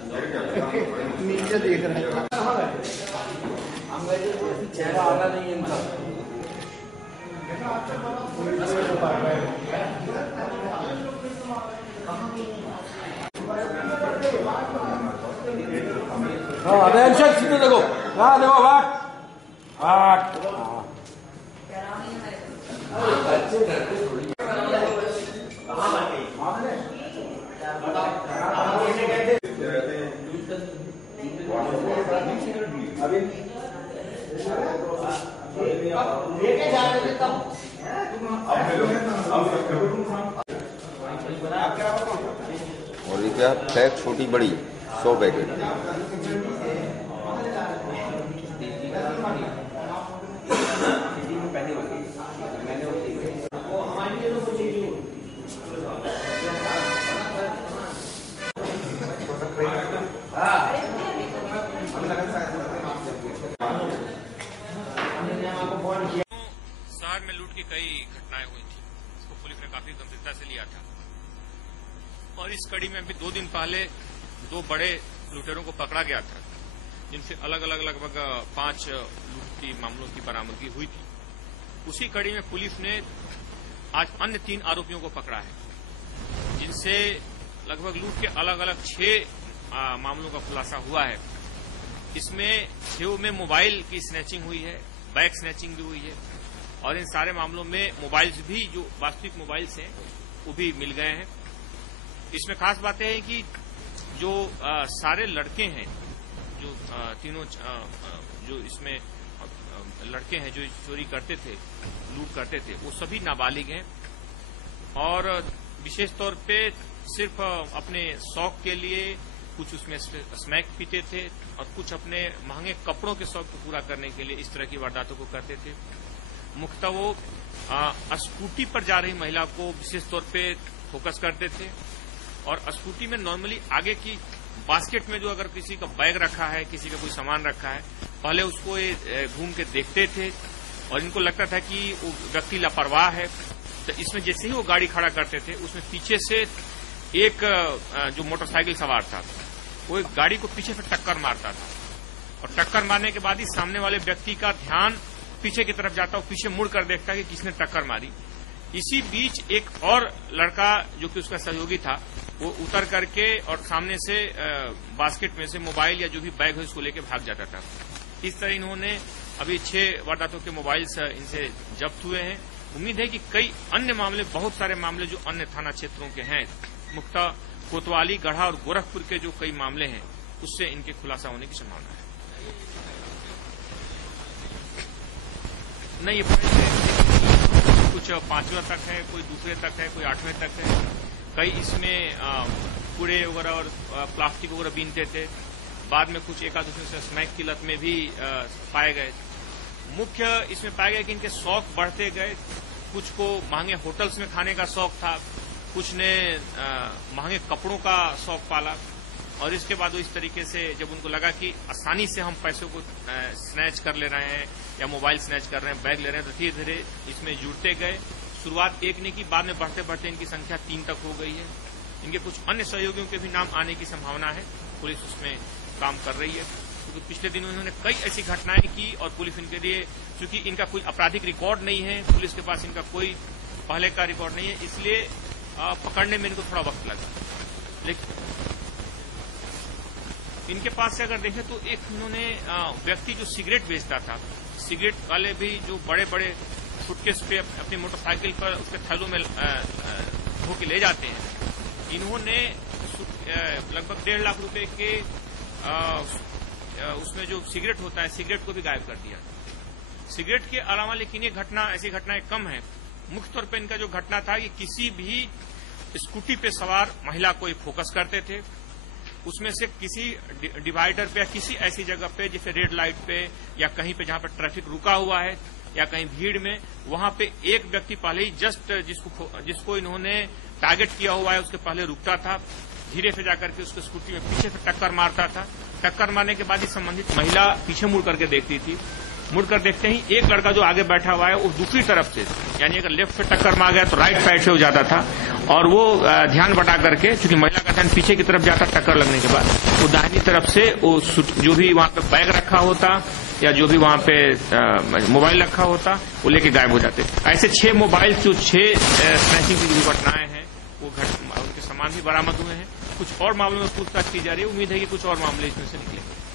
नीचे देख रहे हैं। चेहरा आना नहीं है इनका। हाँ अटेंशन सीधे देखो। हाँ देखो वाट वाट। लेके जा रहे थे तब। और ये क्या पैक छोटी बड़ी 100 पैकेट। शहर में लूट की कई घटनाएं हुई थी, इसको पुलिस ने काफी गंभीरता से लिया था और इस कड़ी में अभी 2 दिन पहले 2 बड़े लुटेरों को पकड़ा गया था, जिनसे अलग अलग लगभग 5 लूट की मामलों की बरामदगी हुई थी। उसी कड़ी में पुलिस ने आज अन्य 3 आरोपियों को पकड़ा है, जिनसे लगभग लूट के अलग अलग 6 मामलों का खुलासा हुआ है। इसमें 6 में मोबाइल की स्नैचिंग हुई है, बैग स्नैचिंग भी हुई है और इन सारे मामलों में मोबाइल्स भी जो वास्तविक मोबाइल्स हैं वो भी मिल गए हैं। इसमें खास बात है कि जो सारे लड़के हैं, जो तीनों जो इसमें लड़के हैं जो चोरी करते थे, लूट करते थे, वो सभी नाबालिग हैं और विशेष तौर पे सिर्फ अपने शौक के लिए कुछ उसमें स्मैक पीते थे और कुछ अपने महंगे कपड़ों के शौक को पूरा करने के लिए इस तरह की वारदातों को करते थे। मुख्यतः वो स्कूटी पर जा रही महिला को विशेष तौर पे फोकस करते थे और स्कूटी में नॉर्मली आगे की बास्केट में जो अगर किसी का बैग रखा है, किसी का कोई सामान रखा है, पहले उसको घूम के देखते थे और इनको लगता था कि वो व्यक्ति लापरवाह है, तो इसमें जैसे ही वो गाड़ी खड़ा करते थे उसमें पीछे से एक जो मोटरसाइकिल सवार था वो एक गाड़ी को पीछे से टक्कर मारता था और टक्कर मारने के बाद ही सामने वाले व्यक्ति का ध्यान पीछे की तरफ जाता और पीछे मुड़ कर देखता कि किसने टक्कर मारी। इसी बीच एक और लड़का जो कि उसका सहयोगी था वो उतर करके और सामने से बास्केट में से मोबाइल या जो भी बैग है उसको लेकर भाग जाता था। इस तरह इन्होंने अभी 6 वारदातों के मोबाइल्स इनसे जब्त हुए हैं। उम्मीद है कि कई अन्य मामले, बहुत सारे मामले जो अन्य थाना क्षेत्रों के हैं, मुख्यतः कोतवाली, गढ़ा और गोरखपुर के जो कई मामले हैं, उससे इनके खुलासा होने की संभावना है। नहीं, ये कुछ 5वें तक है, कोई 2 तक है, कोई 8वें तक है। कई इसमें कूड़े वगैरह और प्लास्टिक वगैरह बीनते थे। बाद में कुछ एक आध दूसरे से स्मैक की लत में भी पाए गए। मुख्य इसमें पाया गया कि इनके शौक बढ़ते गए। कुछ को महंगे होटल्स में खाने का शौक था, कुछ ने महंगे कपड़ों का शौक पाला और इसके बाद वो इस तरीके से जब उनको लगा कि आसानी से हम पैसों को स्नैच कर ले रहे हैं या मोबाइल स्नैच कर रहे हैं, बैग ले रहे हैं, तो धीरे धीरे इसमें जुड़ते गए। शुरुआत 1 ने की, बाद में बढ़ते बढ़ते इनकी संख्या 3 तक हो गई है। इनके कुछ अन्य सहयोगियों के भी नाम आने की संभावना है, पुलिस उसमें काम कर रही है क्योंकि पिछले दिनों इन्होंने कई ऐसी घटनाएं की और पुलिस इनके लिए, चूंकि इनका कोई आपराधिक रिकॉर्ड नहीं है, पुलिस के पास इनका कोई पहले का रिकॉर्ड नहीं है, इसलिए पकड़ने में इनको थोड़ा वक्त लगा। लेकिन इनके पास से अगर देखें तो एक इन्होंने व्यक्ति जो सिगरेट बेचता था, सिगरेट वाले भी जो बड़े बड़े सूटकेस पे अपनी मोटरसाइकिल पर उसके थैलों में धो के ले जाते हैं, इन्होंने लगभग 1.5 लाख रुपए के उसमें जो सिगरेट होता है, सिगरेट को भी गायब कर दिया। सिगरेट के अलावा लेकिन ये घटना, ऐसी घटनाएं कम है। मुख्य तौर पर इनका जो घटना था कि किसी भी स्कूटी पे सवार महिला को फोकस करते थे, उसमें से किसी डिवाइडर पे या किसी ऐसी जगह पे जैसे रेड लाइट पे या कहीं पे जहां पर ट्रैफिक रुका हुआ है या कहीं भीड़ में, वहां पे एक व्यक्ति पहले ही जस्ट जिसको इन्होंने टारगेट किया हुआ है उसके पहले रुकता था, धीरे से जाकर के उसको स्कूटी में पीछे से टक्कर मारता था। टक्कर मारने के बाद ही संबंधित महिला पीछे मुड़ करके देखती थी मुड़कर देखते ही एक लड़का जो आगे बैठा हुआ है वो दूसरी तरफ से, यानी अगर लेफ्ट से टक्कर मार गया तो राइट साइड से हो जाता था, और वो ध्यान बटा करके, चूंकि महिला का ध्यान पीछे की तरफ जाता टक्कर लगने के बाद, वो दाहिनी तरफ से वो जो भी वहां पे बैग रखा होता या जो भी वहां पे मोबाइल रखा होता वो लेके गायब हो जाते। ऐसे 6 मोबाइल जो 6 स्नैचिंग की दुर्घटनाएं हैं वो उनके सामान भी बरामद हुए हैं। कुछ और मामलों में पूछताछ की जा रही है, उम्मीद है कि कुछ और मामले इसमें से निकलेंगे।